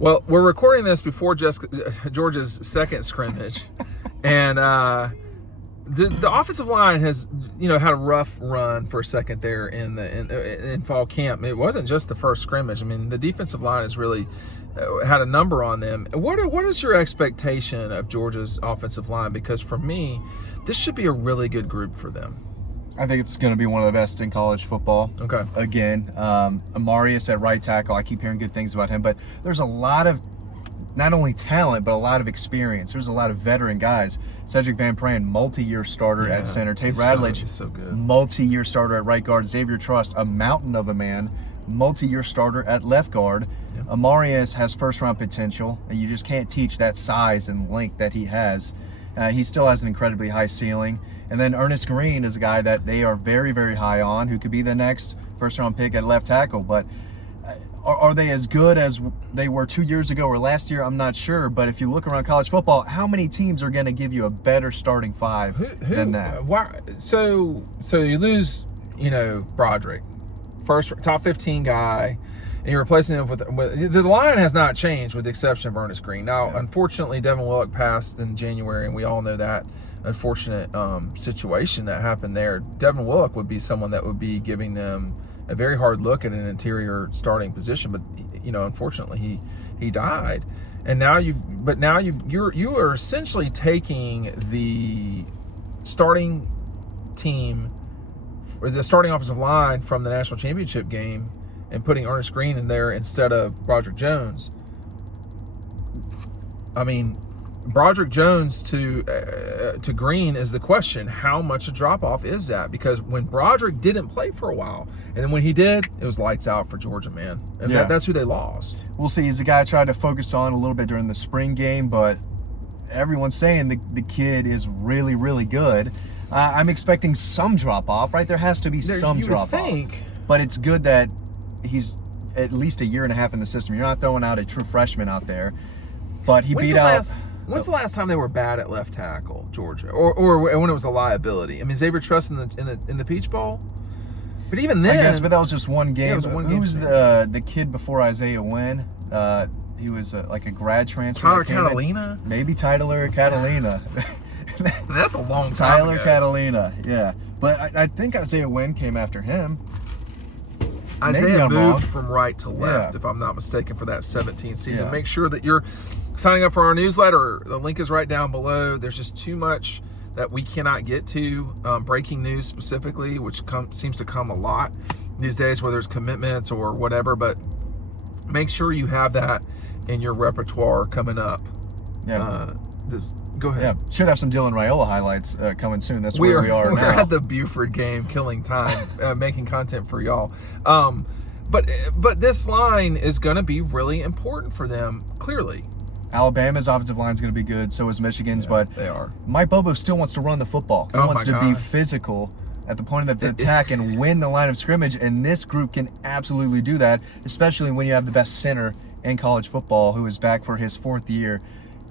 Well, we're recording this before Georgia's second scrimmage, and the offensive line has had a rough run for a second there in fall camp. It wasn't just the first scrimmage. I mean, the defensive line has really had a number on them. What is your expectation of Georgia's offensive line? Because for me, this should be a really good group for them. I think it's going to be one of the best in college football. Okay. Again, Amarius at right tackle, I keep hearing good things about him, but there's a lot of not only talent, but a lot of experience. There's a lot of veteran guys. Cedric Van Pran, multi-year starter at center. Tate Radlich, so good. Multi-year starter at right guard. Xavier Trust, a mountain of a man, multi-year starter at left guard. Yep. Amarius has first-round potential, and you just can't teach that size and length that he has. He still has an incredibly high ceiling. And then Ernest Green is a guy that they are very, very high on, who could be the next first-round pick at left tackle. But are they as good as they were 2 years ago or last year? I'm not sure. But if you look around college football, how many teams are going to give you a better starting five than that? Why? So you lose, Broderick, first top 15 guy, and you're replacing him with the line has not changed with the exception of Ernest Green. Now, Unfortunately, Devin Willock passed in January, and we all know that unfortunate situation that happened there. Devin Willock would be someone that would be giving them a very hard look at an interior starting position, but unfortunately he died. And now you are essentially taking the starting team or the starting offensive line from the national championship game and putting Ernest Green in there instead of Broderick Jones. I mean, Broderick Jones to Green is the question. How much a drop-off is that? Because when Broderick didn't play for a while, and then when he did, it was lights out for Georgia, man. And that's who they lost. We'll see. He's a guy I tried to focus on a little bit during the spring game, but everyone's saying the kid is really, really good. I'm expecting some drop-off, right? There has to be some drop-off. But it's good that he's at least a year and a half in the system. You're not throwing out a true freshman out there. But he beat out... When's the last time they were bad at left tackle, Georgia, or when it was a liability? I mean, Xavier Trust in the Peach Bowl, but even then, I guess. But that was just one game. Yeah, it was one game. Who was the kid before Isaiah Wynn? He was like a grad transfer. Tyler Catalina, maybe Tyler Catalina. That's a long time Tyler ago. Catalina, yeah. But I think Isaiah Wynn came after him. Isaiah moved from right to left, if I'm not mistaken, for that 17th season. Yeah. Make sure that you're signing up for our newsletter. The link is right down below. There's just too much that we cannot get to, breaking news specifically, which seems to come a lot these days, whether it's commitments or whatever. But make sure you have that in your repertoire coming up. Yeah. Go ahead. Yeah, should have some Dylan Raiola highlights coming soon. That's where we are now. We're at the Buford game, killing time, making content for y'all. But this line is going to be really important for them, clearly. Alabama's offensive line is going to be good. So is Michigan's, but they are. Mike Bobo still wants to run the football. He wants to be physical at the point of the attack and win the line of scrimmage, and this group can absolutely do that, especially when you have the best center in college football who is back for his fourth year.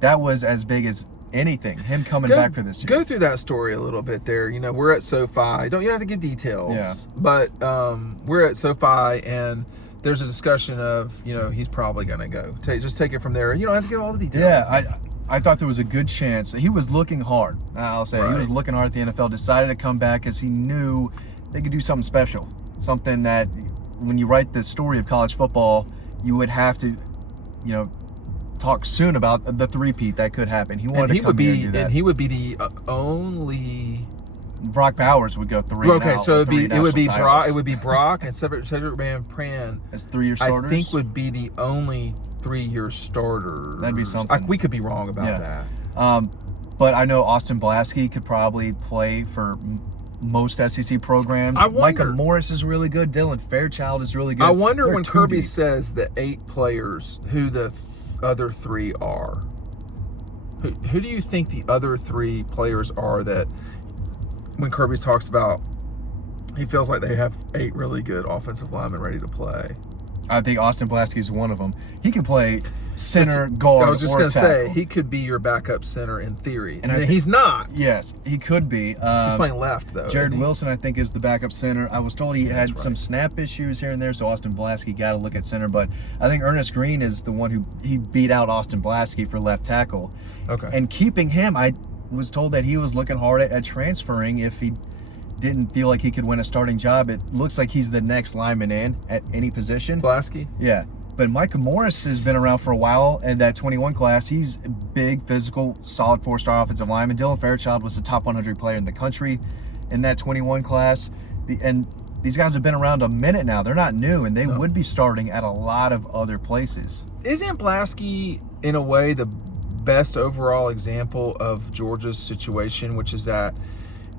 That was as big as anything, him coming back for this year. Go through that story a little bit there. We're at SoFi. You don't have to give details, but we're at SoFi, and there's a discussion of, he's probably going to go. Just take it from there. You don't have to give all the details. Yeah, I thought there was a good chance. He was looking hard. I'll say he was looking hard at the NFL, decided to come back because he knew they could do something special. Something that when you write the story of college football, you would have to, talk soon about the three-peat that could happen. He wanted to come here and do that. And he would be the only... Brock Bowers would go three. Okay, so it would be titles. Brock and Cedric Van Pran as 3-year starters. I think would be the only 3-year starter. That'd be something. We could be wrong about that. But I know Austin Pulaski could probably play for most SEC programs. Micah Morris is really good. Dylan Fairchild is really good. I wonder when Kirby says the 8 players, who the other 3 are. Who do you think the other 3 players are that when Kirby talks about he feels like they have 8 really good offensive linemen ready to play? I think Austin Pulaski is one of them. He can play. center, guard, I was just or going to say, tackle. he could be your backup center in theory. And And I he's not. Yes, he could be. He's playing left, though. Jared isn't he? Wilson, I think, is the backup center. I was told he had That's some right. snap issues here and there, so Austin Pulaski got to look at center. But I think Ernest Green is the one who he beat out Austin Pulaski for left tackle. Okay. And keeping him, I was told that he was looking hard at transferring if he didn't feel like he could win a starting job. It looks like he's the next lineman in at any position. Pulaski? Yeah. But Micah Morris has been around for a while, and that 21 class, he's big, physical, solid 4-star offensive lineman. Dylan Fairchild was the top 100 player in the country in that 21 class. And these guys have been around a minute now. They're not new, and they would be starting at a lot of other places. Isn't Pulaski, in a way, the best overall example of Georgia's situation, which is that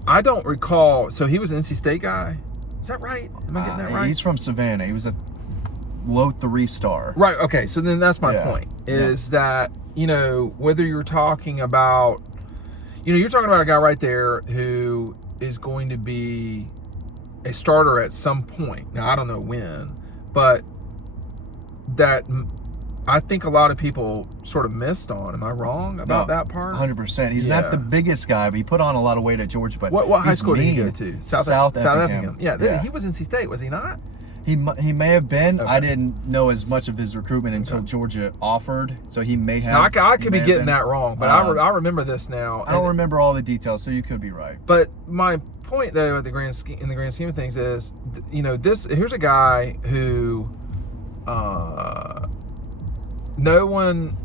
I don't recall. So he was an NC State guy. Is that right? Am I getting that right? He's from Savannah. He was a low 3-star. Right. Okay. So then that's my Yeah. point is that, whether you're talking about, you're talking about a guy right there who is going to be a starter at some point. Now, I don't know when, but that I think a lot of people sort of missed on. Am I wrong about that part? 100%. He's Yeah. not the biggest guy, but he put on a lot of weight at Georgia. But What high he's school did he mean. go to? South Effingham. Effingham. Yeah, he was NC State, was he not? He may have been. Okay. I didn't know as much of his recruitment until Georgia offered, so he may have. Now, I he could may be have getting been. that wrong, but I remember this now. I don't remember all the details, so you could be right. But my point, though, in the grand scheme of things, is here's a guy who, no one.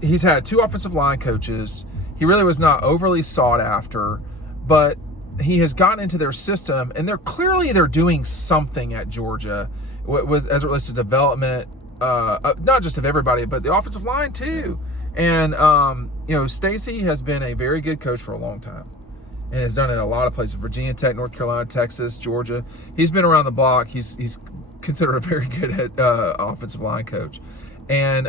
He's had 2 offensive line coaches. He really was not overly sought after, but he has gotten into their system, and they're doing something at Georgia. Was as it relates to development, not just of everybody, but the offensive line too. And Stacy has been a very good coach for a long time, and has done it in a lot of places: Virginia Tech, North Carolina, Texas, Georgia. He's been around the block. He's considered a very good offensive line coach, and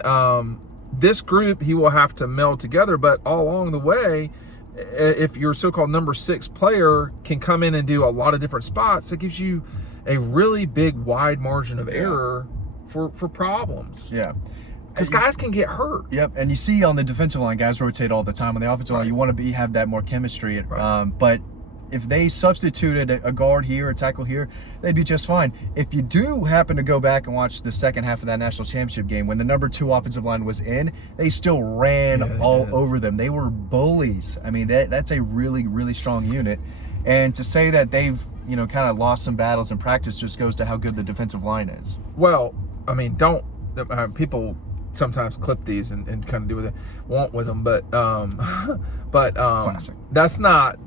this group he will have to meld together. But all along the way, if your so-called number 6 player can come in and do a lot of different spots, that gives you a really big, wide margin of error for problems. Yeah. Because guys can get hurt. Yep, and you see on the defensive line, guys rotate all the time. On the offensive line, you want to have that more chemistry. Right. But if they substituted a guard here, a tackle here, they'd be just fine. If you do happen to go back and watch the second half of that national championship game, when the number 2 offensive line was in, they still ran all over them. They were bullies. I mean, that's a really, really strong unit. And to say that they've, kind of lost some battles in practice just goes to how good the defensive line is. Well, I mean, people sometimes clip these and kind of do what they want with them, but Classic. That's not.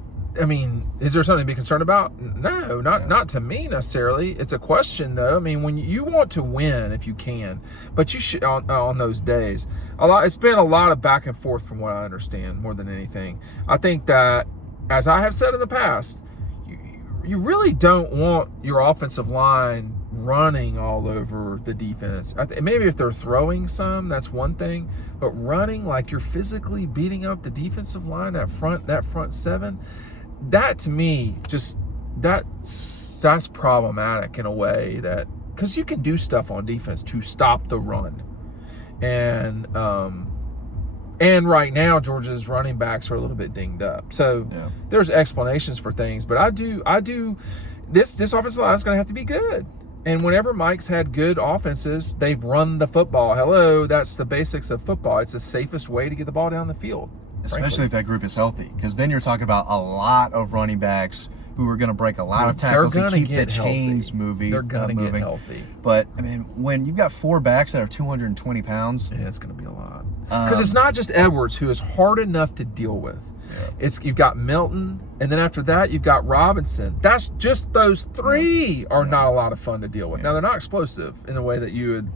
I mean, is there something to be concerned about? No, not to me necessarily. It's a question, though. I mean, when you want to win, if you can, but you should on those days. It's been a lot of back and forth, from what I understand, more than anything. I think that, as I have said in the past, you really don't want your offensive line running all over the defense. Maybe if they're throwing some, that's one thing, but running like you're physically beating up the defensive line, that front 7. That, to me, that's problematic in a way, that because you can do stuff on defense to stop the run, and right now Georgia's running backs are a little bit dinged up, so there's explanations for things. But I do this offensive line is going to have to be good. And whenever Mike's had good offenses, they've run the football. Hello, that's the basics of football. It's the safest way to get the ball down the field. Especially if that group is healthy, because then you're talking about a lot of running backs who are going to break a lot of tackles and keep the chains moving. They're going to get healthy. But, I mean, when you've got 4 backs that are 220 pounds. Yeah, it's going to be a lot. Because it's not just Edwards, who is hard enough to deal with. Yeah. You've got Milton, and then after that, you've got Robinson. That's just those 3 are not a lot of fun to deal with. Yeah. Now, they're not explosive in the way that you would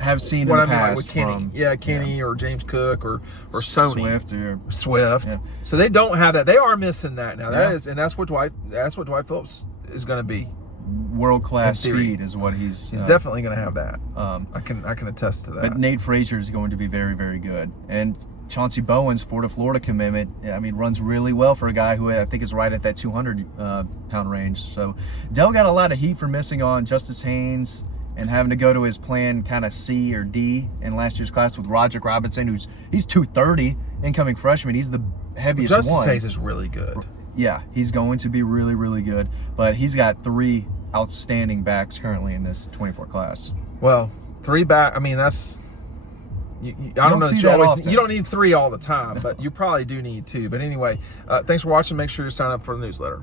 have seen in the past, like with Kenny. Kenny or James Cook or Sony Swift. Yeah. So they don't have that. They are missing that now. That's what Dwight Phillips is going to be. World class speed is what he's definitely going to have that. I can attest to that. But Nate Frazier is going to be very, very good. And Chauncey Bowen's Florida commitment, runs really well for a guy who I think is right at that 200 pound range. So Dell got a lot of heat for missing on Justice Haynes and having to go to his plan kind of C or D in last year's class with Roderick Robinson, he's 230, incoming freshman. He's the heaviest Justice one. Hayes is really good. Yeah, he's going to be really, really good. But he's got 3 outstanding backs currently in this 24 class. Well, 3 back. I mean, that's. I don't know that you don't need 3 all the time, but you probably do need 2. But anyway, thanks for watching. Make sure you sign up for the newsletter.